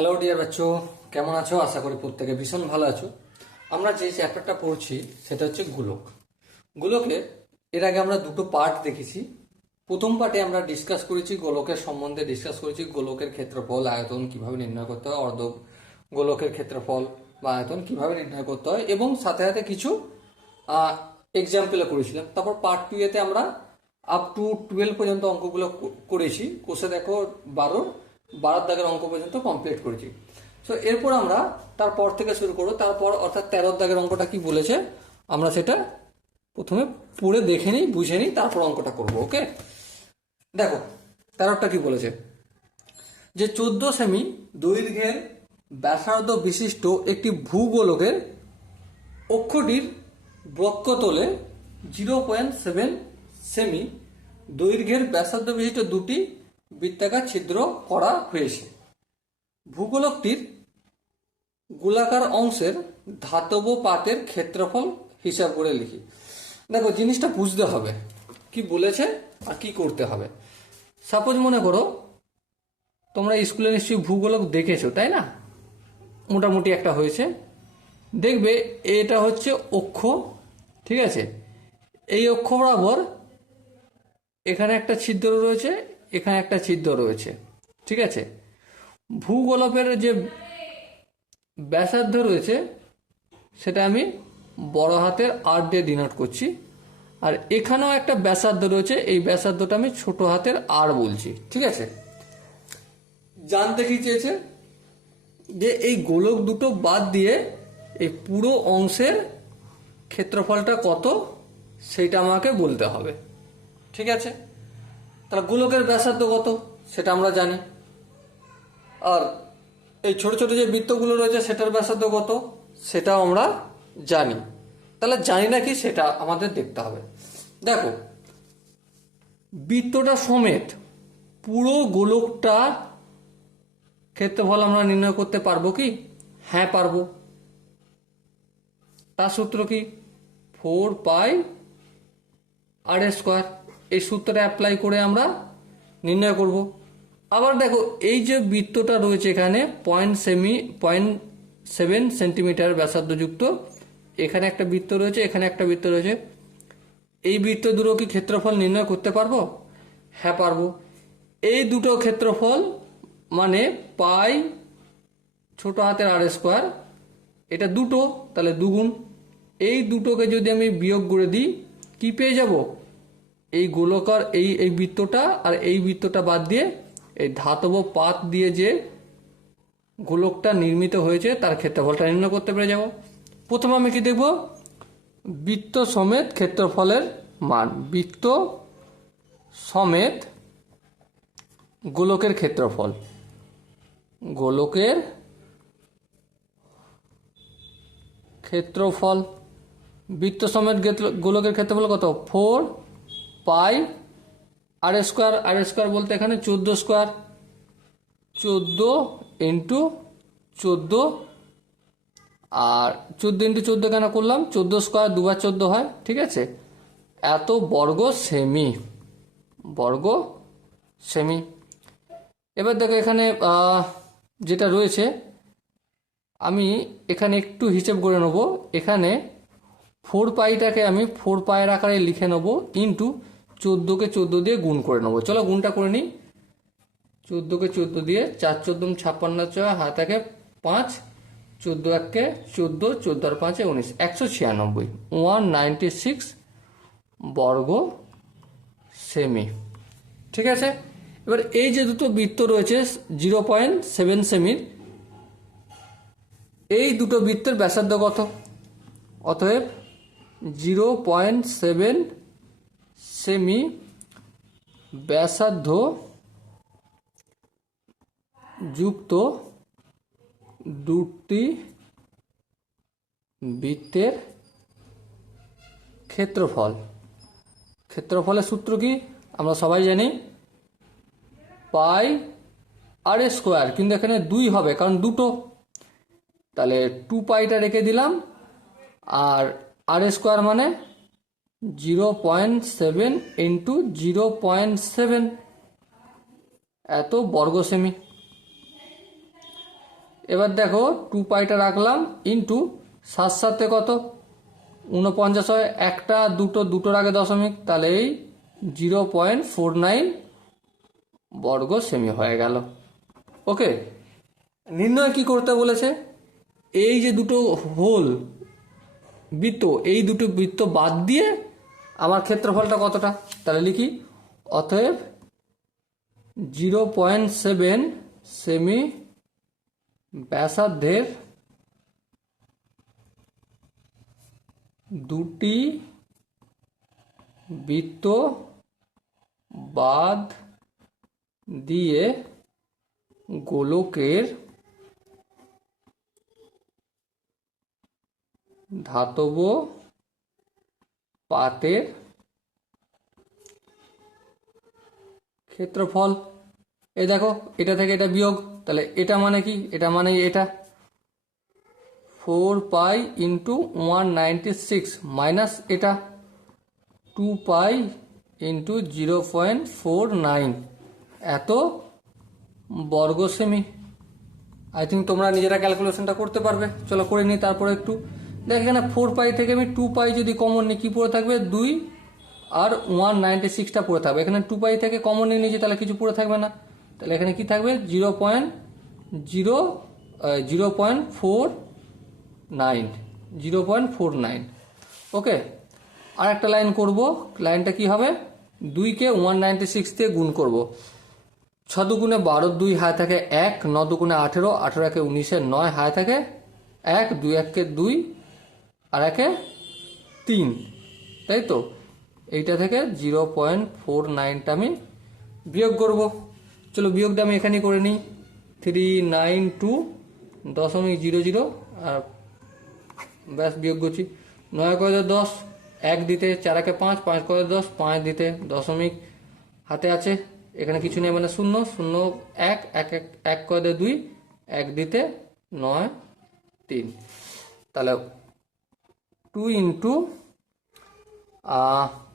Hello dear বাচ্চো, কেমন আছো? আশা করি প্রত্যেকে ভীষণ ভালো আছো। আমরা যে চ্যাপ্টারটা পড়ছি সেটা হচ্ছে গোলক। গোলকের এর আগে আমরা দুটো পার্ট দেখেছি। প্রথম পার্টে আমরা ডিসকাস করেছি গোলকের সম্বন্ধে, ডিসকাস করেছি গোলকের ক্ষেত্রফল, আয়তন কিভাবে নির্ণয় করতে হয়, অর্ধ গোলকের ক্ষেত্রফল বা আয়তন কিভাবে নির্ণয় করতে হয়, এবং সাথে সাথে কিছু এক্সাম্পলও করেছিলাম। তারপর পার্ট 2 এতে আমরা আপ টু 12 পর্যন্ত অঙ্কগুলো করেছি। কোষে দেখো 12 দাগের অঙ্ক পর্যন্ত কমপ্লিট করেছি। সো এরপর আমরা তারপর থেকে শুরু করবো। তারপর অর্থাৎ 13 দাগের অঙ্কটা কি বলেছে আমরা সেটা প্রথমে পড়ে দেখে নিই, বুঝে নিই, তারপর অঙ্কটা করব। ওকে, দেখো 13টা কি বলেছে, যে 14 সেমি দৈর্ঘ্যের ব্যাসার্ধ বিশিষ্ট একটি ভূগোলকের অক্ষটির বক্ষতলে 0.7 সেমি দৈর্ঘ্যের ব্যাসার্ধ বিশিষ্ট দুটি বৃত্তাকার ছিদ্র করা হয়েছে। ভূগোলকটির গোলাকার অংশের ধাতব পাতের ক্ষেত্রফল হিসাব করে লিখি। দেখো জিনিসটা বুঝতে হবে কি বলেছে আর কি করতে হবে। সাপোজ মনে করো তোমরা স্কুলে নিশ্চয়ই ভূগোলক দেখেছো, তাই না? মোটামুটি একটা হয়েছে, দেখবে এটা হচ্ছে অক্ষ, ঠিক আছে? এই অক্ষ বরাবর এখানে একটা ছিদ্র রয়েছে, এখানে একটা ছিদ্র রয়েছে, ঠিক আছে? ভূগোলকের যে ব্যাসার্ধ রয়েছে সেটা আমি বড় হাতের আর দিয়ে ডিনোট করছি, আর এখানেও একটা ব্যাসার্ধ রয়েছে, এই ব্যাসার্ধটা আমি ছোট হাতের আর বলছি, ঠিক আছে? জানতে কি চেয়েছে যে এই গোলক দুটো বাদ দিয়ে এই পুরো অংশের ক্ষেত্রফলটা কত সেটা আমাকে বলতে হবে, ঠিক আছে? তাহলে গোলকের ব্যাসার্ধ কত সেটা আমরা জানি, আর এই ছোট ছোট যে বৃত্তগুলো রয়েছে সেটার ব্যাসার্ধ কত সেটাও আমরা জানি। তাহলে জানি না কি সেটা আমাদের দেখতে হবে। দেখো বৃত্তটা সমেত পুরো গোলকটা ক্ষেত্রফল আমরা নির্ণয় করতে পারবো কি? হ্যাঁ পারবো। তার সূত্র কি? 4πr²। এই সূত্রটা অ্যাপ্লাই করে আমরা নির্ণয় করব। আবার দেখো এই যে বৃত্তটা রয়েছে এখানে 0.7 সেন্টিমিটার ব্যাসার্ধযুক্ত, এখানে একটা বৃত্ত রয়েছে, এখানে একটা বৃত্ত রয়েছে, এই বৃত্ত দুটো কি ক্ষেত্রফল নির্ণয় করতে পারবো? হ্যাঁ পারবো। এই দুটো ক্ষেত্রফল মানে পাই ছোট হাতের r², এটা দুটো, তাহলে দুগুণ। এই দুটোকে যদি আমি বিয়োগ করে দিই কি পেয়ে যাব? এই গোলকার এই বৃত্তটা আর এই বৃত্তটা বাদ দিয়ে এই ধাতব পাত দিয়ে যে গোলকটা নির্মিত হয়েছে তার ক্ষেত্রফলটা নির্ণয় করতে পেরে যাব। প্রথমে আমি কি দেখব? বৃত্ত সমেত ক্ষেত্রফলের মান, বৃত্ত সমেত গোলকের ক্ষেত্রফল, গোলকের ক্ষেত্রফল, বৃত্ত সমেত গোলকের ক্ষেত্রফল কত? 4πr²। r² বলতে এখানে 14², 14 ইন্টু 14, আর 14 ইন্টু 14 কেন করলাম? 14² দুবার 14 হয়, ঠিক আছে? এত বর্গ সেমি, বর্গ সেমি। এবার দেখো এখানে যেটা রয়েছে আমি এখানে একটু হিসেব করে নেব। এখানে 4πটাকে আমি 4π আকারে লিখে নেব, ইন্টু 14কে 14 দিয়ে গুণ করে নেব। চলো গুণটা করে নিই। 14কে 14 দিয়ে 4 14 56, হাত একে 5, 14 1 14, 14 আর 5 19, 196, 196 বর্গ সেমি, ঠিক আছে? এবার এই যে দুটো বৃত্ত রয়েছে 0.7 সেমির, এই দুটো বৃত্তের ব্যাসার্ধ কত? অতএব 0.7 সেমি ব্যাসার্ধ যুক্ত দুটি বৃত্তের ক্ষেত্রফল। ক্ষেত্রফলের সূত্র কি আমরা সবাই জানি, πr², কিন্তু এখানে 2 হবে কারণ দুটো, তাহলে 2πটা রেখে দিলাম, আর r² মানে 0.7 ইন্টু 0.7, এত বর্গ সেমি। এবার দেখো 2 পাইটা রাখলাম ইন্টু 7 সাথে কত 49 হয়, একটা দুটোর আগে দশমিক, তাহলে এই 0.49 বর্গ সেমি হয়ে গেল। ওকে, নির্ণয় কি করতে বলেছে, এই যে দুটো হোল বৃত্ত, এই দুটো বৃত্ত বাদ দিয়ে আমার ক্ষেত্রফলটা কতটা, তাহলে লিখি অতএব 0.7 সেমি ব্যাসার্ধের দুটি বৃত্ত বাদ দিয়ে গোলকের ধাতব পাতের ক্ষেত্রফল। এই দেখো এটা থেকে এটা বিয়োগ, তাহলে এটা মানে কি, এটা মানে এটা 4 পাই ইন্টু 196 মাইনাস এটা 2 পাই ইন্টু 0.49 এত বর্গ সেমি। আই থিঙ্ক তোমরা নিজেরা ক্যালকুলেশনটা করতে পারবে। চলো করে নিই তারপরে একটু। দেখ এখানে 4 পাই থেকে আমি 2 পাই যদি কমন নিই কি পড়ে থাকবে, 2 আর 196টা পড়ে থাকবে। এখানে 2 পাই থেকে কমন নিয়ে নিয়েছি, তাহলে কিছু পড়ে থাকবে না, তাহলে এখানে কি থাকবে 0.49। ওকে, আর একটা লাইন করব, লাইনটা কি হবে, 2কে 196 দিয়ে গুণ করব। 6 দুগুণে 12, 2 হায় থাকে 1, 9 দুগুণে 18, 18 একে 19, 9 হায় থাকে 1, 2 1কে 2 আর 1কে 3, তাই তো। এইটা থেকে 0.49টা আমি বিয়োগ করব। চলো বিয়োগটা আমি এখানেই করে নিই, 392.00 আর ব্যাস বিয়োগ করছি। 9 × 10, 1 দিতে, 4 একে 5, 5 × 10, 5 দিতে, দশমিক হাতে আছে, এখানে কিছু নেই মানে 0 0 1 1 1 × 2, 1 দিতে 9 3, তাহলে 2 ইন্টু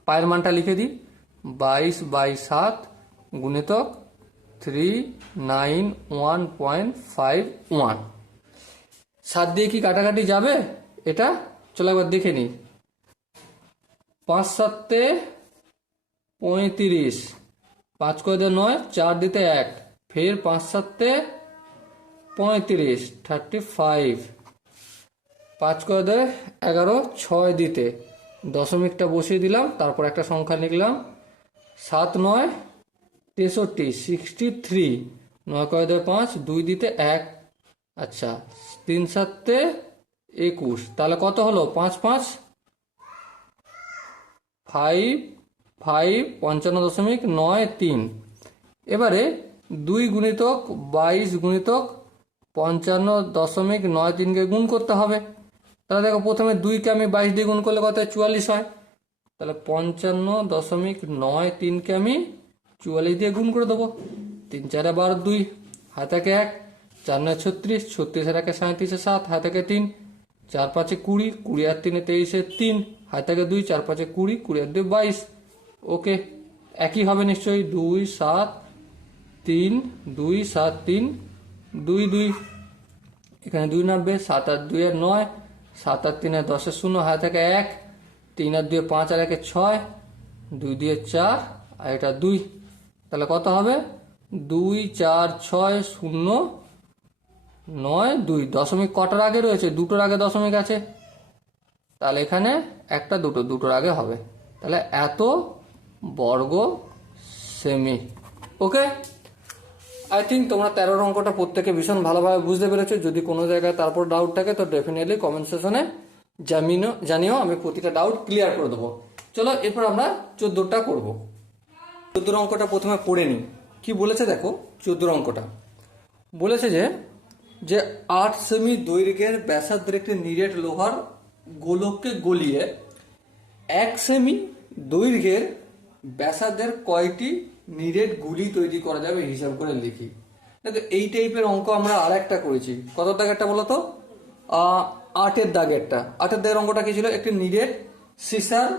পায়ের মানটা লিখে দিই 22/7 গুণিতক 391.51। 7 দিয়ে কি কাটাকাটি যাবে এটা, চলো একবার দেখে নিই। 5 7 35, 5 × 9, 4 দিতে 1, ফের 5 7 35, 35, 5 × 11, 6 দিতে, দশমিকটা বসিয়ে দিলাম, তারপর একটা সংখ্যা লিখলাম, 7 9 63, 63, 9 × 5, 2 দিতে 1, আচ্ছা 3 7 21, তাহলে কত হলো 5 5 5 5 55.93। এবারে 2 গুণিতক 22 গুণিতক 55.93কে গুণ করতে হবে। তাহলে দেখো প্রথমে 2কে আমি 22 দিয়ে গুণ করলে কত 44 হয়, তাহলে 55.93কে আমি 44 দিয়ে গুণ করে দেবো। 3 4 12, 2 হাতে থাকে 1, 4 9 36, 36 এর 1 37, 7 হাতে থাকে 3, 4 5 20, 20 আর 3 23, 3 হাতে থাকে 2, 4 5 20, 20 আর 2 22। ওকে, একই হবে নিশ্চয়ই, 2 7 3 2 7 3 2 2, এখানে 2 নামবে, 7 আর 2 এর 9, 7 আর 3 এর 10 এর 0 হাতে থাকে 1, 3 আর 2 5 আর 1 6, 2 দিয়ে 4 আর এটা 2, তাহলে কত হবে 2 4 6 0 9 2। দশমিক কটার আগে রয়েছে, দুটোর আগে দশমিক আছে, তাহলে এখানে একটা দুটোর আগে হবে, তাহলে এত বর্গ সেমি। ওকে, আই থিঙ্ক তোমরা 13 অঙ্কটা প্রত্যেকে ভীষণ ভালোভাবে বুঝতে পেরেছো। যদি কোনো জায়গায় তারপর ডাউট থাকে তো ডেফিনেটলি কমেন্ট সেকশনে জানিও, আমি প্রতিটা ডাউট ক্লিয়ার করে দেবো। চলো এরপর আমরা 14টা করব। 14 অঙ্কটা প্রথমে পড়ে নিই, কি বলেছে দেখো। 14 অঙ্কটা বলেছে যে 8 সেমি দৈর্ঘ্যের ব্যাসার্ধের একটি নিরেট লোহার গোলককে গলিয়ে 1 সেমি দৈর্ঘ্যের ব্যাসার্ধের কয়টি নিরেট গুলি তৈরি করা যাবে হিসাব করে লিখি। দেখো এই টাইপের অঙ্ক আমরা আর একটা করেছি, কত দাগেরটা বলো তো, 8-এর দাগেরটা। 8-এর দাগের অঙ্কটা কি ছিল, একটি নিরেট সিসার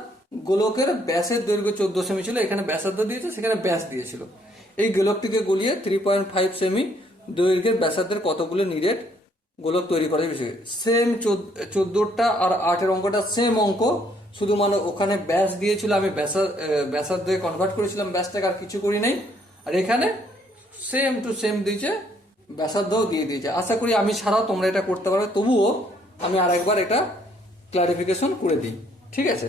গোলকের ব্যাসের দৈর্ঘ্য 14 সেমি ছিল, এখানে ব্যাসার্ধ দিয়েছে, সেখানে ব্যাস দিয়েছিল। এই গোলকটিকে গলিয়ে 3.5 সেমি দৈর্ঘ্যের ব্যাসার্ধের কতগুলো নিরেট গোলক তৈরি করার বিষয় সেম 14টা আর 8-এর অঙ্কটা সেম অঙ্ক, শুধু মানে ওখানে ব্যাস দিয়েছিল, আমি ব্যাসার্ধে কনভার্ট করেছিলাম ব্যাসটাকে, আর কিছু করি নাই। আর এখানে সেম টু সেম দিয়েছে, ব্যাসার্ধও দিয়ে দিয়েছে। আশা করি আমি ছাড়াও তোমরা এটা করতে পারবে, তবুও আমি আরেকবার এটা ক্লারিফিকেশন করে দিই, ঠিক আছে?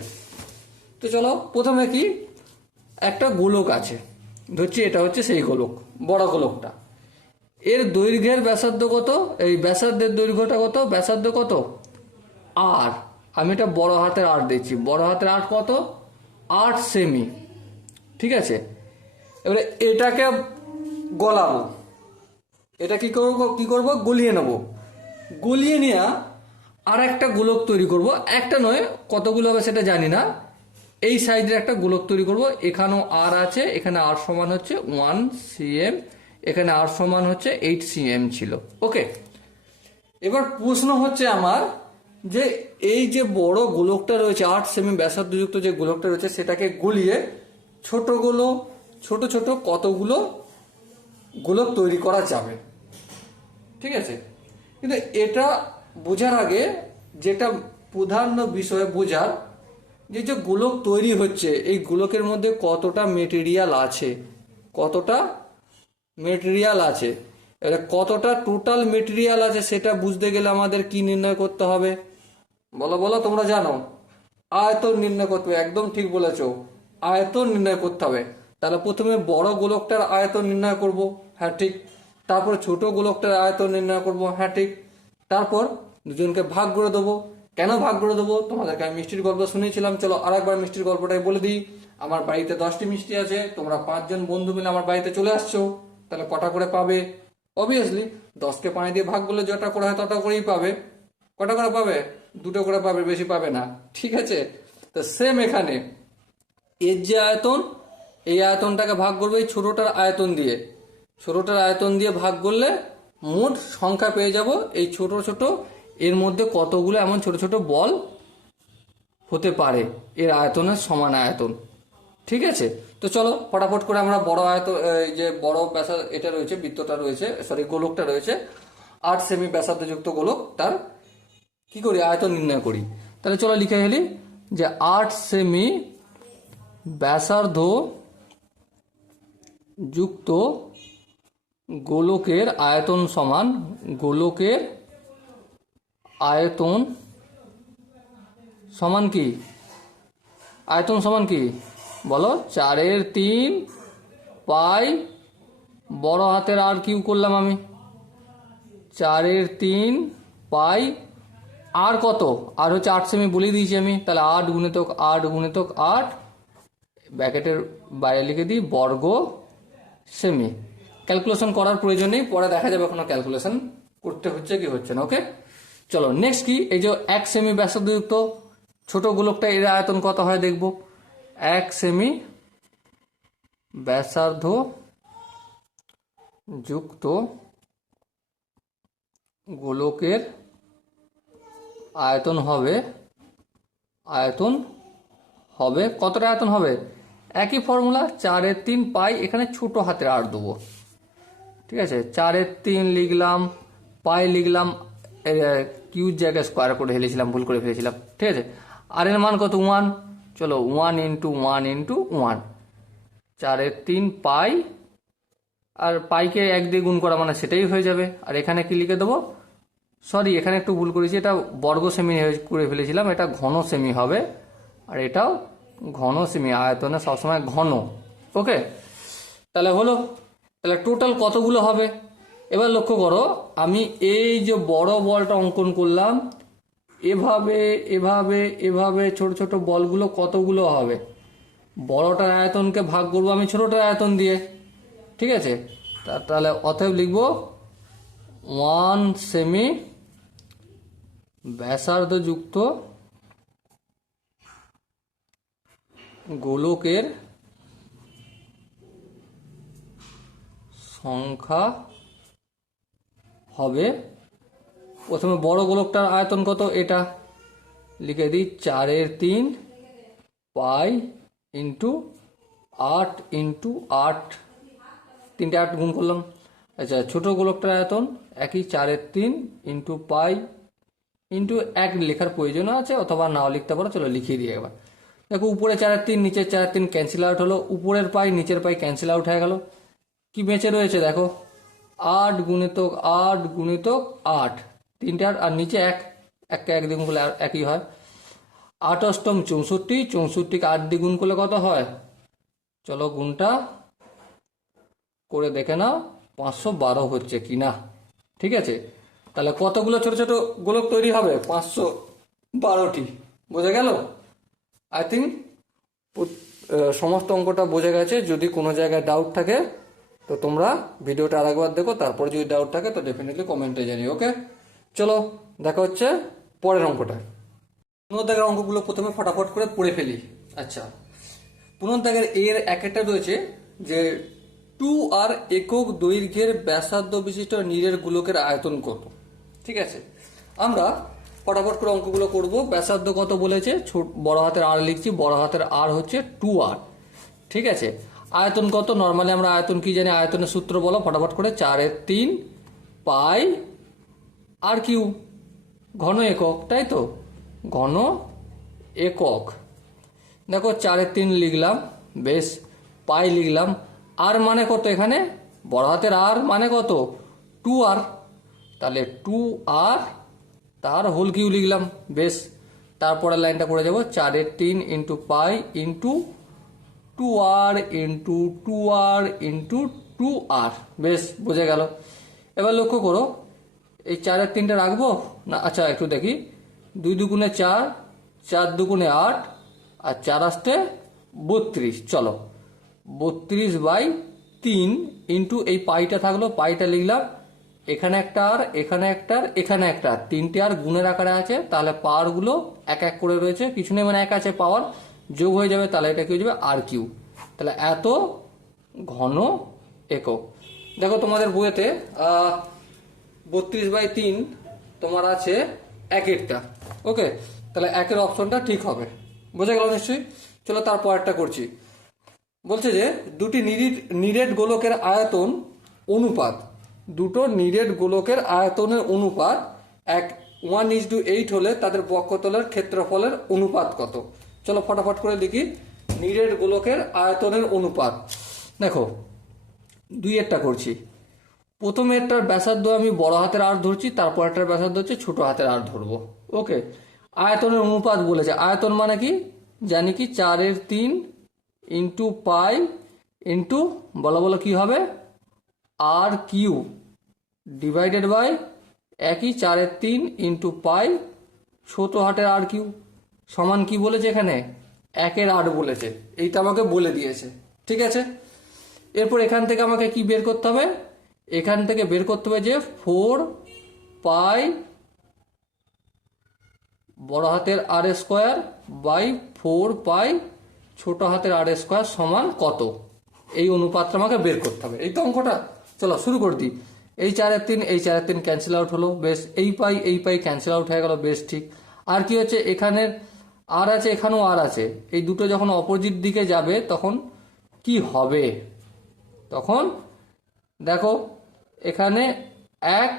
তো চলো, প্রথমে কি, একটা গোলক আছে, ধরছি এটা হচ্ছে সেই গোলক, বড় গোলকটা। এর দৈর্ঘ্যের ব্যাসার্ধ কত, এই ব্যাসার্ধের দৈর্ঘ্যটা কত, ব্যাসার্ধ কত, আর আমি এটা বড় হাতের আর দিচ্ছি, বড় হাতের আর কত, 8 সেমি, ঠিক আছে? এবারে এটাকে গলাবো, এটা কি করব, গলিয়ে নেব। গলিয়ে নিয়ে আর একটা গোলক তৈরি করব, একটা নয় কতগুলো হবে সেটা জানি না। এই সাইজের একটা গোলক তৈরি করব, এখানেও আর আছে, এখানে আর সমান হচ্ছে 1 cm, এখানে আর সমান হচ্ছে 8 cm ছিল, ওকে। এবার প্রশ্ন হচ্ছে আমার, যে এই যে বড় গোলকটা রয়েছে 8 সেমি ব্যাসার্ধযুক্ত যে গোলকটা রয়েছে, সেটাকে গলিয়ে ছোট ছোট কতগুলো গোলক তৈরি করা যাবে, ঠিক আছে? কিন্তু এটা বোঝার আগে যেটা প্রধান বিষয় বোঝার, যে যে গোলক তৈরি হচ্ছে এই গোলকের মধ্যে কতটা মেটেরিয়াল আছে, কতটা মেটেরিয়াল আছে। এবারে কতটা টোটাল মেটেরিয়াল আছে সেটা বুঝতে গেলে আমাদের কি নির্ণয় করতে হবে, বলো বলো, তোমরা জানো? আয়তন নির্ণয় করতে হবে, একদম ঠিক বলেছ, আয়তন নির্ণয় করতে হবে। তাহলে প্রথমে বড় গোলকটার আয়তন নির্ণয় করব, হ্যাঁ ঠিক। তারপর ছোট গোলকটার আয়তন নির্ণয় করব, হ্যাঁ ঠিক। তারপর দুজনকে ভাগ করে দেবো। কেন ভাগ করে দেবো, তোমাদেরকে আমি মিষ্টির গল্প শুনিয়েছিলাম, চলো আরেকবার মিষ্টির গল্পটাই বলে দিই। আমার বাড়িতে 10টি মিষ্টি আছে, তোমরা 5 জন বন্ধু মিলে আমার বাড়িতে চলে আসছো, তাহলে কটা করে পাবে? অবভিয়াসলি 10কে 5 দিয়ে ভাগ করলে যটা করে হয় তটা করেই পাবে। কটা করে পাবে? 2টো করে পাবে, বেশি পাবে না, ঠিক আছে? তো সেম এখানে এর যে আয়তন, এই আয়তনটাকে ভাগ করবে এই ছোটটার আয়তন দিয়ে, ছোটটার আয়তন দিয়ে ভাগ করলে মোট সংখ্যা পেয়ে যাব এই ছোট ছোট, এর মধ্যে কতগুলো এমন ছোট ছোট বল হতে পারে এর আয়তনের সমান আয়তন, ঠিক আছে? তো চলো ফটাফট করে আমরা বড় আয়তন, এই যে বড় ব্যাসার্ধ এটা রয়েছে, বৃত্তটা রয়েছে, সরি গোলকটা রয়েছে 8 সেমি ব্যাসার্ধযুক্ত গোলক, তার কি করি, আয়তন নির্ণয় করি। তাহলে চলো লিখে ফেলি যে 8 সেমি ব্যাসার্ধ যুক্ত গোলকের আয়তন সমান, গোলকের আয়তন সমান কি, আয়তন সমান কি বলো, 4/3 পাই, বড় হাতের আর কিউ করলাম আমি, 4/3 পাই, আর কত, আর হচ্ছে 8 সেমি বলেই দিয়েছি আমি, তাহলে 8 গুণিতক 8 গুণিতক 8, ব্র্যাকেটের বাইরে লিখে দিই বর্গ সেমি। ক্যালকুলেশন করার প্রয়োজন নেই, পরে দেখা যাবে কোনো ক্যালকুলেশন করতে হচ্ছে কি হচ্ছে না, ওকে। চলো নেক্সট কি, এই যে 1 সেমি ব্যাসার্ধযুক্ত ছোট গোলকটা, এর আয়তন কত হয় দেখব। 1 সেমি ব্যাসার্ধ যুক্ত গোলকের আয়তন হবে, কতটা আয়তন হবে, একই ফর্মুলা, 4/3 পাই, এখানে ছোট হাতের আর দেবো, ঠিক আছে? 4/3 লিখলাম, পাই লিখলাম, কিউর জায়গায় স্কোয়ার করে ফেলেছিলাম, ভুল করে ফেলেছিলাম, ঠিক আছে? আর এর মান কত, 1, চলো 1 ইন্টু 1 ইন্টু 1, 4/3 পাই, আর পাইকে 1 দিয়ে গুণ করা মানে সেটাই হয়ে যাবে। আর এখানে কি লিখে দেবো, সরি এখানে একটু ভুল করেছি, এটা বর্গ সেমি করে ফেলেছিলাম, এটা ঘন সেমি হবে, আর এটাও ঘন সেমি, আয়তনে সবসময় ঘন, ওকে। তাহলে হলো, তাহলে টোটাল কতগুলো হবে। এবার লক্ষ্য করো, আমি এই যে বড় বলটা অঙ্কন করলাম, এভাবে এভাবে এভাবে ছোট ছোট বলগুলো কতগুলো হবে, বড়টার আয়তনকে ভাগ করবো আমি ছোটটার আয়তন দিয়ে, ঠিক আছে? তাহলে অতএব লিখবো 1 সেমি ব্যাসার্ধযুক্ত গোলকের সংখ্যা হবে, প্রথমে বড় গোলকটার আয়তন কত, এটা লিখে দিই 4/3 পাই ইন্টু 8 ইন্টু 8, 3টে 8 গুণ করলাম, আচ্ছা, ছোট গোলকটার আয়তন একই 4/3 ইন্টু পাই ইন্টু 1 লেখার প্রয়োজন আছে, অথবা নাও লিখতে পারো, চলো লিখিয়ে দিই একবার। দেখো উপরে 4/3 নিচের 4/3 ক্যান্সেল আউট হলো, উপরের পাই নিচের পাই ক্যান্সেল আউট হয়ে গেল। কি বেঁচে রয়েছে দেখো, 8 গুণিতক 8 গুণিতক 8, 3টে 8 আর নিচে 1, 1কে 1 দ্বিগুণ করলে একই হয়। 8 অষ্টম 64, 64কে 8 দ্বিগুণ করলে কত হয়, চলো গুণটা করে দেখে নাও 512 হচ্ছে কি না। ঠিক আছে, তাহলে কতগুলো ছোট ছোট গোলক তৈরি হবে, 512টি। বোঝা গেল? আই থিঙ্ক সমস্ত অঙ্কটা বোঝা গেছে। যদি কোনো জায়গায় ডাউট থাকে তো তোমরা ভিডিওটা আরেকবার দেখো, তারপর যদি ডাউট থাকে তো ডেফিনেটলি কমেন্টে জানিও। ওকে, চলো দেখা হচ্ছে পরের অঙ্কটা। 15 দাগের অঙ্কগুলো প্রথমে ফটাফট করে পড়ে ফেলি। আচ্ছা, 15 দাগের এর একটা রয়েছে যে 2r একক দৈর্ঘ্যের ব্যাসার্ধ বিশিষ্ট নীরের গোলকের আয়তন কত। ঠিক আছে, আমরা ফটাফট করে অঙ্কগুলো করব। ব্যাসার্ধ কত বলেছে, বড় হাতের আর লিখছি, বড় হাতের আর হচ্ছে 2r। ঠিক আছে, আয়তন কত, নর্মালি আমরা আয়তন কি জানি, আয়তনের সূত্র বলো ফটাফট করে, 4/3 পাই আর কিউ, ঘন একক, তাই তো, ঘন একক। দেখো 4/3 লিখলাম, বেশ, পাই লিখলাম, আর মানে কত, এখানে বড় হাতের আর মানে কত, 2r, তাহলে 2r তার হোল কিউ লিখলাম, বেশ। তারপরের লাইনটা করে যাবো, 4/3 into pi into 2r into 2r into 2r, বেশ বোঝা গেল। এবার লক্ষ্য করো, এই 4/3টা রাখবো না, আচ্ছা একটু দেখি, 2 দুগুণে 4, 4 দুগুণে 8, আর 4 আসতে 32, চলো 32/3 ইন্টু এই পাইটা থাকলো, পাইটা লিখলাম, এখানে একটা আর এখানে একটা আর এখানে একটা আর, 3টে আর গুণের আকারে আছে, তাহলে পাওয়ার গুলো এক এক করে রয়েছে, কিছু নেই মানে এক আছে, পাওয়ার যোগ হয়ে যাবে, তাহলে এটা কি হয়ে যাবে আর কিউ। তাহলে এত ঘন একক। দেখো তোমাদের বইয়েতে 32/3 তোমার আছে একেরটা। ওকে, তাহলে একের অপশনটা ঠিক হবে। বোঝা গেল নিশ্চয়ই? চলো তারপর একটা করছি। বলছে যে দুটি নিরেট গোলকের আয়তন অনুপাত, দুটো নিরেট গোলকের আয়তনের অনুপাত 1:8 হলে তাদের বক্ষতলের ক্ষেত্রফলের অনুপাত কত। চলো ফটাফট করে লিখি, নিরেট গোলকের আয়তনের অনুপাত। দেখো 2 করছি, প্রথমে একটার ব্যাসার্ধ আমি বড় হাতের আর ধরছি, তারপর একটার ব্যাসার্ধ হচ্ছে ছোট হাতের আর ধরবো। ওকে, আয়তনের অনুপাত বলেছে, আয়তন মানে কি জানি, কি 4/3 ইন্টু পাই ইন্টু বলো কি হবে, আর কিউ ডিভাইডেড বাই একই 4/3 ইন্টু পাই ছোট হাতের আর কিউ সমান কি বলেছে, এখানে 1/8 বলেছে, এইটা আমাকে বলে দিয়েছে। ঠিক আছে, এরপর এখান থেকে আমাকে কি বের করতে হবে, এখান থেকে বের করতে হবে যে 4 পাই বড় হাতের আর স্কোয়ার বাই 4 পাই ছোট হাতের আর স্কোয়ার সমান কত, এই অনুপাতটা আমাকে বের করতে হবে। এই তো অঙ্কটা, চলো শুরু করে দিই। এই 4/3 এই 4/3 ক্যান্সেল আউট হলো, বেশ, এই পাই ক্যান্সেল আউট হয়ে গেল, বেশ ঠিক। আর কি হচ্ছে, এখানের আর আছে এখানেও আর আছে, এই দুটো যখন অপোজিট দিকে যাবে তখন কি হবে, তখন দেখো এখানে 1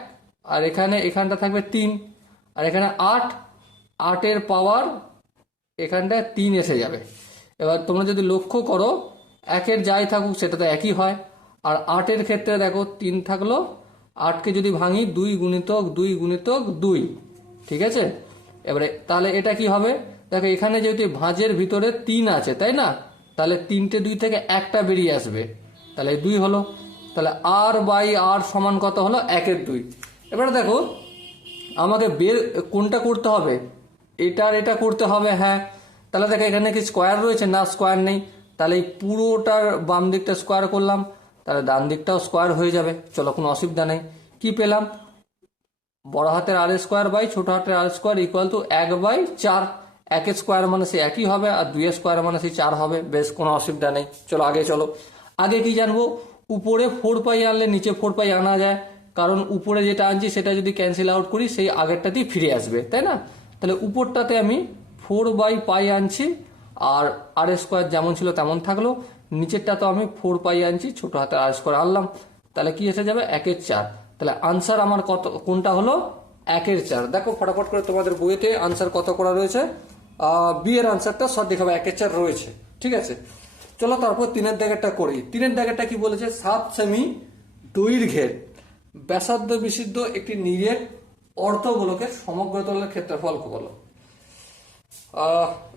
আর এখানটা থাকবে 3, আর এখানে 8, 8-এর পাওয়ার এখানটায় 3 এসে যাবে। এবার তোমরা যদি লক্ষ্য করো, 1-এর যাই থাকুক সেটা তো একই হয়, আর 8-এর ক্ষেত্রে দেখো 3 থাকলো, 8কে যদি ভাঙি 2 গুণিতক 2 গুণিতক 2, ঠিক আছে। এবারে তাহলে এটা কি হবে, দেখো এখানে যেহেতু ভাঁজের ভিতরে 3 আছে তাই না, তাহলে 3টে 2 থেকে একটা বেরিয়ে আসবে, তাহলে 2 হলো, তাহলে আর বাই আর সমান কত হলো, 1/2। এবারে দেখো আমাকে বের কোনটা করতে হবে, এটা করতে হবে, হ্যাঁ। তাহলে দেখো এখানে কি স্কোয়ার রয়েছে, না স্কোয়ার নেই, তাহলে এই পুরোটার বাম দিকটা স্কোয়ার করলাম, তাহলে ডান দিকটাও স্কোয়ার হয়ে যাবে, চলো কোনো অসুবিধা নেই। কি পেলাম, বড় হাতের আর স্কোয়ার বাই ছোট হাতের আর স্কোয়ার ইকুয়াল টু 1/4, 1-এর স্কোয়ার মানে সে একই হবে, আর 2-এর স্কোয়ার মানে সে 4 হবে, বেশ কোনো অসুবিধা নেই। চলো আগে কি জানবো, উপরে 4 পাই আনলে নিচে 4 পাই আনা যায়, কারণ উপরে যেটা আনছি সেটা যদি ক্যান্সেল আউট করি সেই আগেরটাতেই ফিরে আসবে, তাই না। তাহলে উপরটাতে আমি 4/পাই আনছি, আর আর স্কোয়ার যেমন ছিল তেমন থাকলো, নিচেরটা তো আমি 4 পাই আনছি, ছোট হাতের আর স্কোয়ার আনলাম, তাহলে কি এসে যাবে 1/4। তাহলে আনসার আমার কত, কোনটা হলো 1/4। দেখো ফটাফট করে তোমাদের বইতে আনসার কত করা রয়েছে, বি এর আনসারটা সঠিক হবে, 1/4 রয়েছে। ঠিক আছে, চলো তারপর 3-এর দাগেরটা করি। 3-এর দাগেরটা কি বলেছে, 7 সেমি দৈর্ঘ্যের ব্যাসার্ধ বিশিষ্ট একটি নিরেট অর্ধগোলকের সমগ্র তলের ক্ষেত্রফল বলো।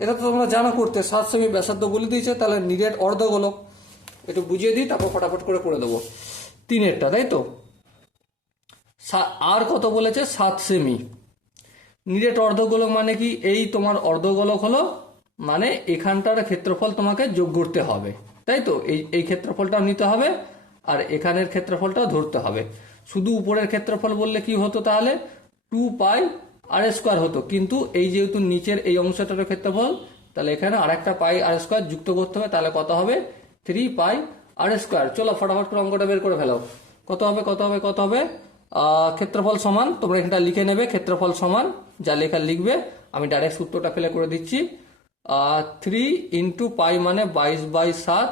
এটা তো তোমরা জানো করতে, 7 সেমি ব্যাসার্ধ বলে দিয়েছে, তাহলে নিরেট অর্ধগোলক একটু বুঝিয়ে দিই, তারপর ফটাফট করে দেবো 3-এরটা, তাই তো। আর কত বলেছে, 7 সেমি। নিরেট অর্ধগোলক মানে কি, এই তোমার অর্ধগোলক হলো মানে এখানটার ক্ষেত্রফল তোমাকে যোগ করতে হবে, তাই তো। এই ক্ষেত্রফলটাও নিতে হবে আর এখানের ক্ষেত্রফলটাও ধরতে হবে। শুধু উপরের ক্ষেত্রফল বললে কি হতো, তাহলে 2πr² হতো, কিন্তু এই যেহেতু নিচের এই অংশটার ক্ষেত্রফল, তাহলে এখানে আরেকটা πr² যুক্ত করতে হবে, তাহলে কত হবে 3πr²। চলো ফটাফট করে অঙ্কটা বের করে ফেলো। কত হবে ক্ষেত্রফল সমান, তোমরা এখানটা লিখে নেবে, ক্ষেত্রফল সমান যা লেখা লিখবে, আমি ডাইরেক্ট সূত্রটা ফেলে করে দিচ্ছি। 3 × π মানে 22/7,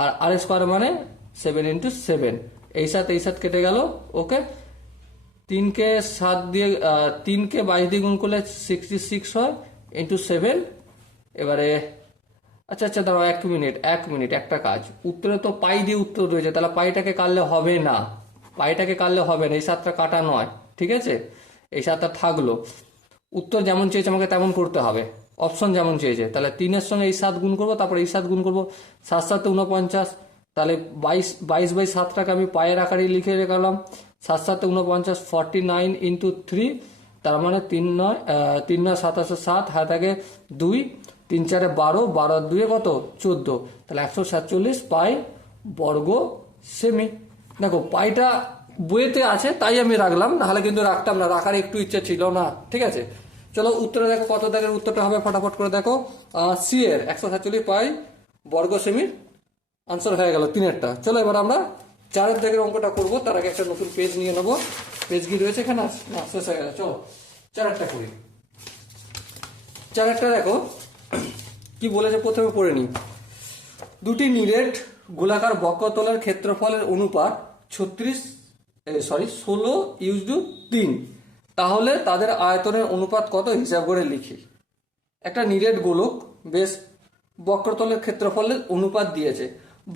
আর r² মানে 7 × 7, এই সাথে কেটে গেল। ওকে, 3কে 7 দিয়ে 3কে 22 দিয়ে গুণ করলে 66 হয়, ইন্টু 7। এবারে আচ্ছা দাঁড়াও, 1 মিনিট, একটা কাজ, উত্তরে তো পাই দিয়ে উত্তর রয়েছে, তাহলে পাইটাকে কাটলে হবে না, এই 7টা কাটা নয়, ঠিক আছে, এই 7টা থাকলো। উত্তর যেমন চেয়েছে আমাকে তেমন করতে হবে, অপশন যেমন চেয়েছে। তাহলে 3-এর সঙ্গে এই 7 গুণ করবো, তারপর এই 7 গুণ করবো, 7 7 49, তাহলে 22/7টাকে আমি পায়ের আকারে লিখে রেখলাম, 7 7 49, 49 × 3, তার মানে 3 9 27, 7 হাতে থাকে 2, 3 4 12, 12 2 কত 14, তাহলে 147 পাই বর্গ সেমি। দেখো পাইটা বইতে আছে তাই আমি রাখলাম, নাহলে কিন্তু রাখতাম না, রাখার একটু ইচ্ছা ছিল না। ঠিক আছে, চলো উত্তরে দেখো কত দাগের উত্তরটা হবে, ফটাফট করে দেখো। সি এর 147 পাই বর্গ সেমির আনসার হয়ে গেল 3-এরটা। চলো এবার আমরা 4-এর দাগের অঙ্কটা করবো, তার আগে একটা নতুন পেজ নিয়ে নেবো। পেজ কি রয়েছে এখানে, না শেষ হয়ে গেল। চলো 4-এরটা করি। 4-এরটা দেখো কি বলেছে, প্রথমে পড়ে নিই। দুটি নিরেট গোলাকার বক্রতলের ক্ষেত্রফলের অনুপাত 16:3, তাহলে তাদের আয়তনের অনুপাত কত হিসাব করে লিখি। একটা নিরেট গোলক বেশ বক্রতলের ক্ষেত্রফলের অনুপাত দিয়েছে।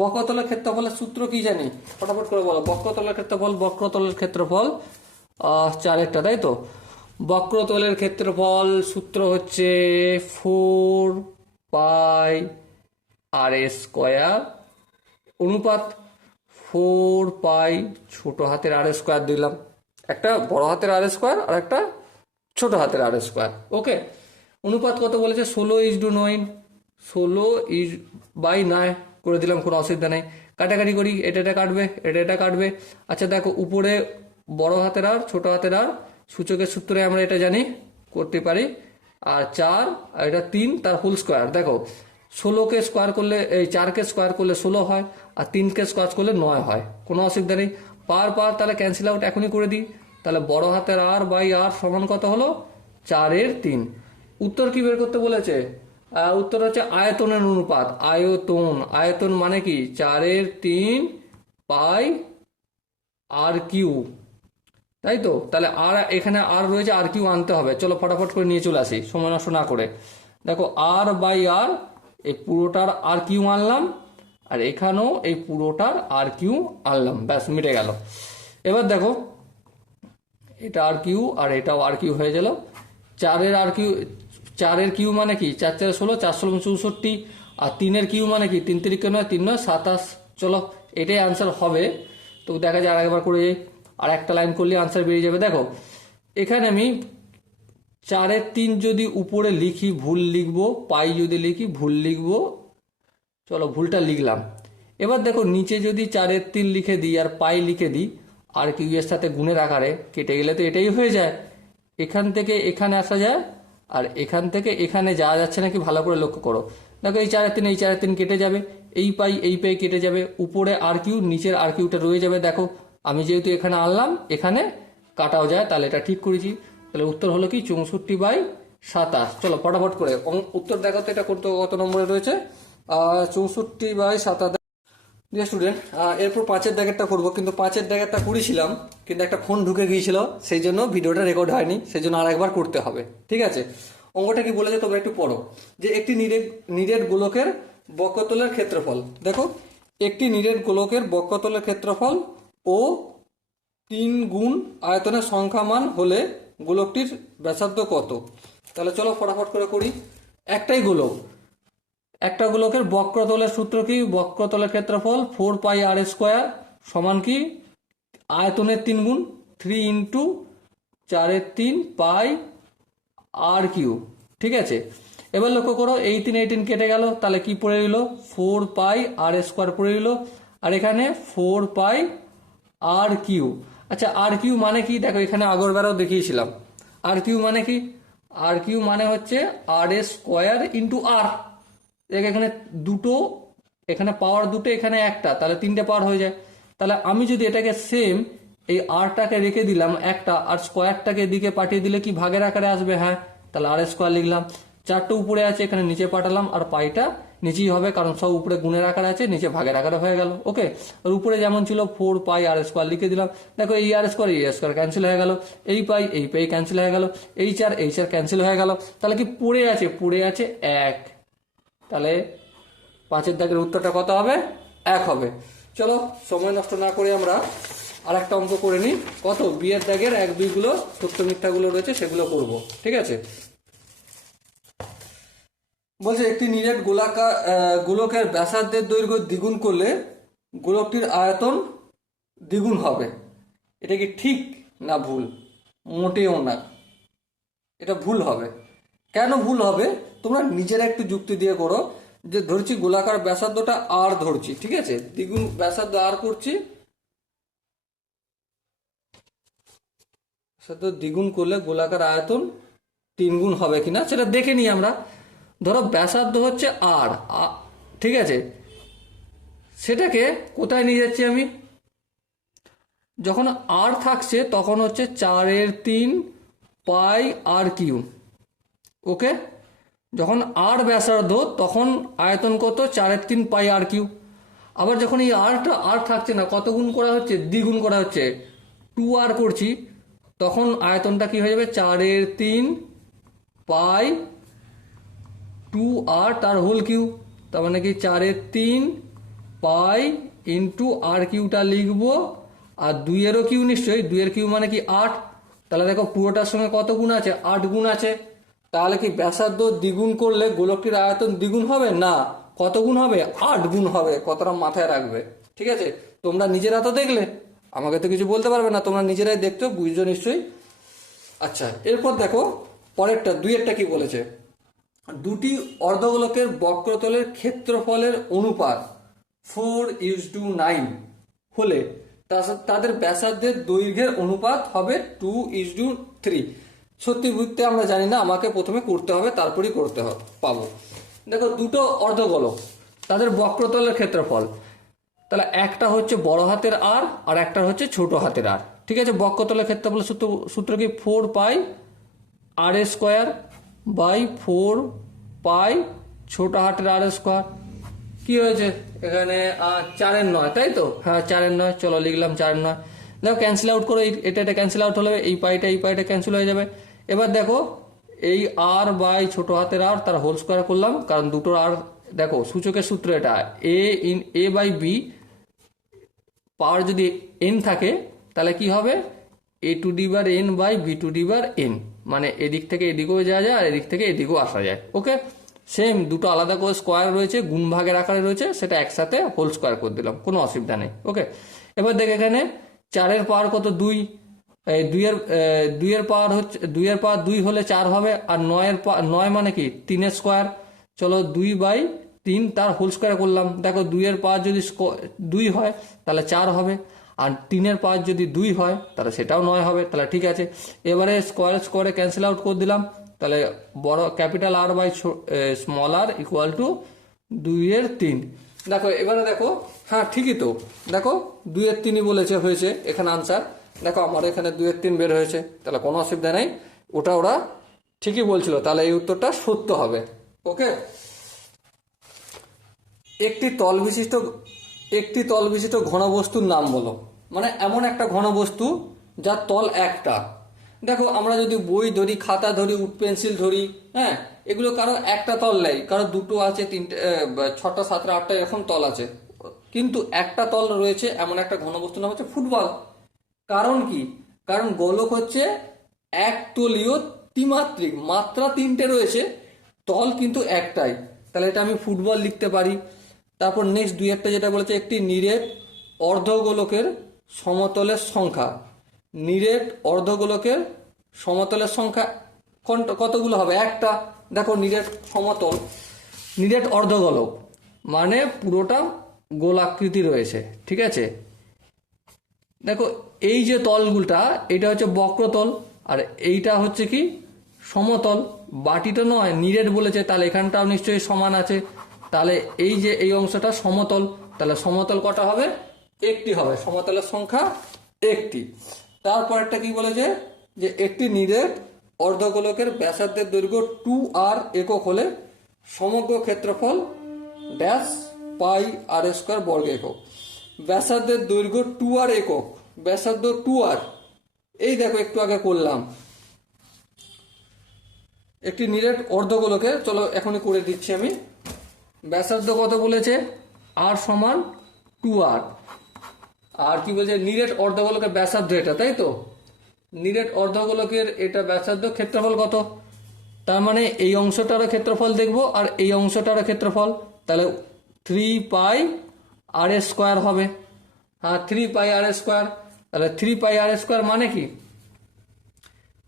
বক্রতলের ক্ষেত্রফলের সূত্র কি জানি, ফটাফট করে বলো। বক্রতলের ক্ষেত্রফল 4-এরটা, তাই তো। বক্রতলের ক্ষেত্রফল সূত্র হচ্ছে 4πr², অনুপাত 4π ছোট হাতের r² দিলাম, একটা বড় হাতের r² আর একটা ছোট হাতের r²। ওকে, অনুপাত কত বলেছে, 16:9, 16/9 করে দিলাম, কোনো অসুবিধা নেই। কাটাকাটি করি, এটা কাটবে। আচ্ছা দেখো, উপরে বড় হাতের আর ছোট হাতের আর সূচকের সূত্রে আমরা এটা জানি, করতে পারি। আর 4 আর এটা 3, তার হোল স্কোয়ার। দেখো 16কে স্কোয়ার করলে, এই 4কে স্কোয়ার করলে 16 হয়, আর 3কে স্কোয়ার করলে 9 হয়, কোনো অসুবিধা নেই। পার তাহলে ক্যান্সেল আউট এখনই করে দিই। তাহলে বড় হাতের আর বাই আর সমান কত হলো, 4/3। উত্তর কি বের করতে বলেছে, উত্তর হচ্ছে আয়তনের অনুপাত। আয়তন মানে কি 4/3 πr², তাই তো। তাহলে আর এখানে আর রয়েছে, r³ আনতে হবে। চলো ফটাফট করে নিয়ে চলে আসি, সময় নষ্ট না করে। দেখো r/r, এই পুরোটার r³ আনলাম, আর এখানেও এই পুরোটার r³ আনলাম, ব্যাস মিটে গেল। এবার দেখো এটা r³ আর এটাও r³ হয়ে গেল। 4-এর কিউ মানে কি, 4 4 16, 4 16 64, আর 3-এর কিউ মানে কি, 3 3 9, 3 9 27। চলো এটাই আনসার হবে। তো দেখা যায় আরেকবার করে, আর একটা লাইন করলে আনসার বেরিয়ে যাবে। দেখো এখানে আমি 4/3 যদি উপরে লিখি ভুল লিখবো, পাই যদি লিখি ভুল লিখবো। চলো ভুলটা লিখলাম। এবার দেখো নিচে যদি 4/3 লিখে দিই আর পাই লিখে দিই, আর কিউ এর সাথে গুণের আকারে কেটে গেলে তো এটাই হয়ে যায়। এখান থেকে এখানে আসা যায়, আর এখান থেকে এখানে যাওয়া যাচ্ছে নাকি ভালো করে লক্ষ্য করো। দেখো এই 4/3 কেটে যাবে, এই পাই কেটে যাবে, উপরে r³ নিচের r³ রয়ে যাবে। দেখো আমি যেহেতু এখানে আনলাম, এখানে কাটাও যায়, তাহলে এটা ঠিক করেছি। তাহলে উত্তর হলো কি 64/27। চলো ফটাফট করে উত্তর দেখো তো, এটা করতে কত নম্বরে রয়েছে, 64/27। ডিয়ার স্টুডেন্ট, এরপর 5-এর দাগেরটা করবো, কিন্তু 5-এর দাগেরটা করেছিলাম কিন্তু একটা ফোন ঢুকে গিয়েছিল, সেই জন্য ভিডিওটা রেকর্ড হয়নি, সেই জন্য আরেকবার করতে হবে। ঠিক আছে, অঙ্কটা কি বলেছে তোমরা একটু পড়ো। যে একটি নিরেট গোলকের বক্রতলের ক্ষেত্রফল, দেখো একটি নিরেট গোলকের বক্রতলের ক্ষেত্রফল ও 3 গুণ আয়তনের সংখ্যামান হলে গোলকটির ব্যাসার্ধ কত? তাহলে চলো ফটাফট করে করি। একটাই গোলক, একটা গোলকের বক্রতলের সূত্র কি? বক্রতলের ক্ষেত্রফল 4πr² সমান কি আয়তনের 3 গুণ 3 ইন্টু 4/3 পাই আর কিউ। ঠিক আছে, এবার লক্ষ্য করো 18 কেটে গেল, তাহলে কি পড়ে রইল? 4πr² পড়ে রইল, আর এখানে 4πr কিউ। আচ্ছা, আর কিউ মানে কি? দেখো এখানে আগরবারও দেখিয়েছিলাম। আর কিউ মানে কি? আর কিউ মানে হচ্ছে r² ইন্টু আর। এখানে দুটো, এখানে পাওয়ার দুটো, এখানে একটা, তাহলে 3টে পাওয়ার হয়ে যায়। তাহলে আমি যদি এটাকে সেম এই আরটাকে রেখে দিলাম একটা, আর স্কোয়ারটাকে এদিকে পাঠিয়ে দিলে কি ভাগের আকারে আসবে? হ্যাঁ, তাহলে r² লিখলাম। 4টে উপরে আছে, এখানে নিচে পাঠালাম, আর পাইটা নিচেই হবে, কারণ সব উপরে গুণের আকারে আছে, নিচে ভাগের আকারে হয়ে গেল। ওকে, আর উপরে যেমন ছিল 4πr² লিখে দিলাম। দেখো এই r² ক্যান্সেল হয়ে গেল, এই পাই ক্যান্সেল হয়ে গেল, এই 4 ক্যান্সেল হয়ে গেল। তাহলে কি পড়ে আছে? 1। তাহলে 5-এর দাগের উত্তরটা কত হবে? 1 হবে। চলো সময় নষ্ট না করে আমরা আর একটা অঙ্ক করে নিই। কত? বিয়ের দাগের 1-2 গুলো সত্য মিথ্যাগুলো রয়েছে সেগুলো করব। ঠিক আছে, বলছে একটি নিরেট গোলকের ব্যাসার্ধের দৈর্ঘ্য দ্বিগুণ করলে গোলকটির আয়তন দ্বিগুণ হবে। এটা কি ঠিক না ভুল? মোটেও না, এটা ভুল হবে। কেন ভুল হবে? তোমরা নিজেরা একটু যুক্তি দিয়ে করো। যে ধরছি গোলাকার ব্যাসার্ধটা আর ধরছি, ঠিক আছে, দ্বিগুণ ব্যাসার্ধ আর করছি, দ্বিগুণ করলে গোলাকার আয়তন 3 গুণ হবে কিনা সেটা দেখে নিই আমরা। ধরো ব্যাসার্ধ হচ্ছে আর, ঠিক আছে, সেটাকে কোথায় নিয়ে যাচ্ছি আমি? যখন আর থাকছে তখন হচ্ছে 4/3 পাই আর কিউ। ওকে, যখন আর ব্যাসার্ধ তখন আয়তন কত? 4/3 পাই আর কিউ। আবার যখন এই আর থাকছে না, কত গুণ করা হচ্ছে? দ্বিগুণ করা হচ্ছে, 2r করছি, তখন আয়তনটা কি হয়ে যাবে? 4/3 পাই 2r তার হোল কিউ। তার মানে কি 4/3 পাই ইন্টু আর কিউটা লিখবো, আর 2-এরও কিউ নিশ্চয়ই, 2-এর কিউ মানে কি 8। তাহলে দেখো পুরোটার সঙ্গে কত গুণ আছে? 8 গুণ আছে। তাহলে কি ব্যাসার্ধ দ্বিগুণ করলে গোলকটির আয়তন দ্বিগুণ হবে? না, কত গুণ হবে? 8 গুণ হবে। কতটা মাথায় রাখবে। ঠিক আছে, তোমরা নিজেরা তো দেখলে, আমাকে তো কিছু বলতে পারবে না, তোমরা নিজেরাই দেখছো, বুঝছো নিশ্চয়ই। আচ্ছা, এরপর দেখো পরেরটা 2-এরটা কি বলেছে। দুটি অর্ধগোলকের বক্রতলের ক্ষেত্রফলের অনুপাত 4:9 হলে তাদের ব্যাসার্ধের দৈর্ঘ্যের অনুপাত হবে 2:3। সত্যি বুঝতে আমরা জানি না, আমাকে প্রথমে করতে হবে, তারপরেই করতে হবে পাবো। দেখো দুটো অর্ধগোলক, তাদের বক্রতলের ক্ষেত্রফল, তাহলে একটা হচ্ছে বড় হাতের আর, আর একটা হচ্ছে ছোট হাতের আর। ঠিক আছে, বক্রতলের ক্ষেত্রফল সূত্র কি? 4πr² বাই 4π ছোট হাতের r²। কি হয়েছে এখানে? 4/9, তাই তো? হ্যাঁ, 4/9। চলো লিখলাম 4/9। দেখো ক্যান্সেল আউট করো, এটা ক্যান্সেল আউট হলে এই পাইটা ক্যান্সেল হয়ে যাবে। এবার দেখো এই আর বাই ছোট হাতের আর তার হোল স্কোয়ার করলাম, কারণ দুটোর আর, দেখো সূচকের সূত্র এটা, a বাই বি, পাওয়ার যদি n থাকে তাহলে কি হবে? a⁴n বাই b⁴n, মানে এদিক থেকে এদিকেও যাওয়া যায় আর এদিক থেকে এদিকেও আসা যায়। ওকে, সেম দুটো আলাদা করে স্কোয়ার রয়েছে, গুণ ভাগের আকারে রয়েছে, সেটা একসাথে হোল স্কোয়ার করে দিলাম, কোনো অসুবিধা নেই। ওকে, এবার দেখ এখানে 4-এর পাওয়ার কত? 2। এই 2-এর পাওয়ার হচ্ছে 2-এর পাওয়ার 2 হলে 4 হবে, আর 9 মানে কি? 3-এর স্কোয়ার। চলো 2/3 তার হোল স্কোয়ার করলাম। দেখো 2-এর পাওয়ার যদি 2 হয় তাহলে 4 হবে, আর 3-এর পাওয়ার যদি 2 হয় তাহলে সেটাও 9 হবে। তাহলে ঠিক আছে, এবারে স্কোয়ারে ক্যান্সেল আউট করে দিলাম, তাহলে বড় ক্যাপিটাল আর বাই স্মল আর ইকুয়াল টু 2/3। দেখো এবারে দেখো, হ্যাঁ ঠিকই তো, দেখো 2/3 বলেছে, হয়েছে এখানে আনসার। দেখো আমার এখানে 2/3 বের হয়েছে, তাহলে কোনো অসুবিধা নেই, ওরা ঠিকই বলছিল, তাহলে এই উত্তরটা সত্য হবে। ওকে, একটি তল বিশিষ্ট একটি তল বিশিষ্ট ঘনবস্তুর নাম বলো। মানে এমন একটা ঘনবস্তু যার তল একটা। দেখো আমরা যদি বই ধরি, খাতা ধরি, উড পেন্সিল ধরি, হ্যাঁ, এগুলো কারো একটা তল নেই, কারো দুটো আছে, তিনটে, ছটা, সাতটা, আটটা এরকম তল আছে, কিন্তু একটা তল রয়েছে এমন একটা ঘনবস্তুর নাম হচ্ছে ফুটবল। কারণ কি? কারণ গোলক হচ্ছে একতলীয় ত্রিমাত্রিক, মাত্রা তিনটে রয়েছে, তল কিন্তু একটাই, তাহলে এটা আমি ফুটবল লিখতে পারি। তারপর নেক্সট দুই একটা যেটা বলেছে, একটি নিরেট অর্ধগোলকের সমতলের সংখ্যা। নিরেট অর্ধগোলকের সমতলের সংখ্যা কতগুলো হবে? একটা। দেখো নিরেট সমতল, নিরেট অর্ধগোলক মানে পুরোটা গোলাকৃতি রয়েছে, ঠিক আছে। দেখো এই যে তলগুলোটা, এটা হচ্ছে বক্রতল, আর এইটা হচ্ছে কি সমতল। বাটিটা নয়, নিরেট বলেছে, তাহলে এখানটাও নিশ্চয়ই সমান আছে, তাহলে এই যে এই অংশটা সমতল, তাহলে সমতল কটা হবে? একটি হবে, সমতলের সংখ্যা একটি। তারপর একটা কি বলেছে, যে একটি নিরেট অর্ধগোলকের ব্যাসার্ধের দৈর্ঘ্য 2r একক হলে সমগ্র ক্ষেত্রফল ড্যাশ পাই আর স্কোয়ার বর্গ একক। ব্যাসার্ধের দৈর্ঘ্য 2r একক, ব্যাসার্ধ 2r, এই দেখো একটু আগে করলাম। একটি নিরেট অর্ধগোলকের, চলো এখনই করে দিচ্ছি আমি, ব্যাসার্ধ কত বলেছে? r সমান 2r। আর কি বলছে? নিরেট অর্ধগোলকের ব্যাসার্ধ এটা, তাই তো? নিরেট অর্ধগোলকের এটা ব্যাসার্ধ, ক্ষেত্রফল কত? তার মানে এই অংশটারও ক্ষেত্রফল দেখবো আর এই অংশটারও ক্ষেত্রফল, তাহলে 3 পাই আর স্কোয়ার হবে। হ্যাঁ, 3 পাই আর স্কোয়ার, তাহলে 3 পাই আর স্কোয়ার মানে কি?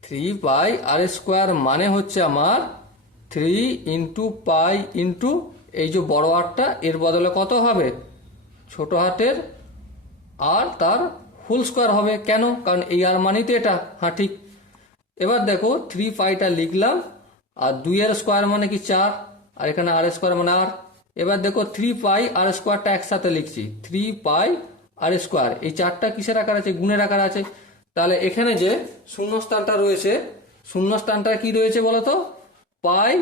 3 পাই আর স্কোয়ার মানে হচ্ছে আমার 3 ইন্টু পাই ইন্টু এই যে বড় আরটা, এর বদলে কত হবে? ছোট হাতের আর তার হোল স্কোয়ার হবে। কেন? কারণ এই আর মানেই তো এটা। হ্যাঁ ঠিক। এবার দেখো 3 পাইটা লিখলাম, আর 2 এর স্কোয়ার মানে কি 4, আর এখানে আর স্কোয়ার মানে আর। এবার দেখো 3 পাই আর স্কোয়ারটা একসাথে লিখছি, 3 পাই আর স্কোয়ার, এই চারটা কিসের আকার আছে? গুণের আকার আছে। তাহলে এখানে যে শূন্যস্থানটা রয়েছে, শূন্যস্থানটা কি রয়েছে বলতো? পাই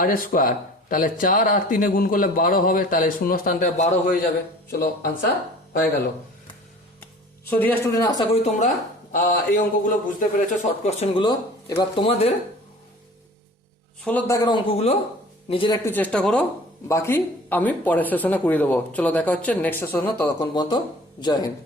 আর স্কোয়ার, তাহলে 4 আর 3 গুণ করলে 12 হবে, তাহলে শূন্যস্থানটা 12 হয়ে যাবে। চলো আনসার হয়ে গেল। সো ডিয়ার স্টুডেন্ট, আশা করি তোমরা এই অঙ্কগুলো বুঝতে পেরেছো, শর্ট কোশ্চেনগুলো। এবার তোমাদের 16 দাগের অঙ্কগুলো নিজেরা একটু চেষ্টা করো, বাকি আমি পরের সেশনে করে দেবো। চলো দেখা হচ্ছে নেক্সট সেশনে, ততক্ষণ পর্যন্ত জয় হিন্দ।